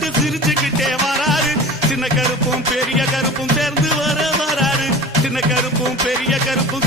போட்டு சிரிச்சுக்கிட்டே வராரு. சின்ன கருப்பும் பெரிய கருப்பும் சேர்ந்து வராரு. சின்ன கருப்பும் பெரிய கருப்பும்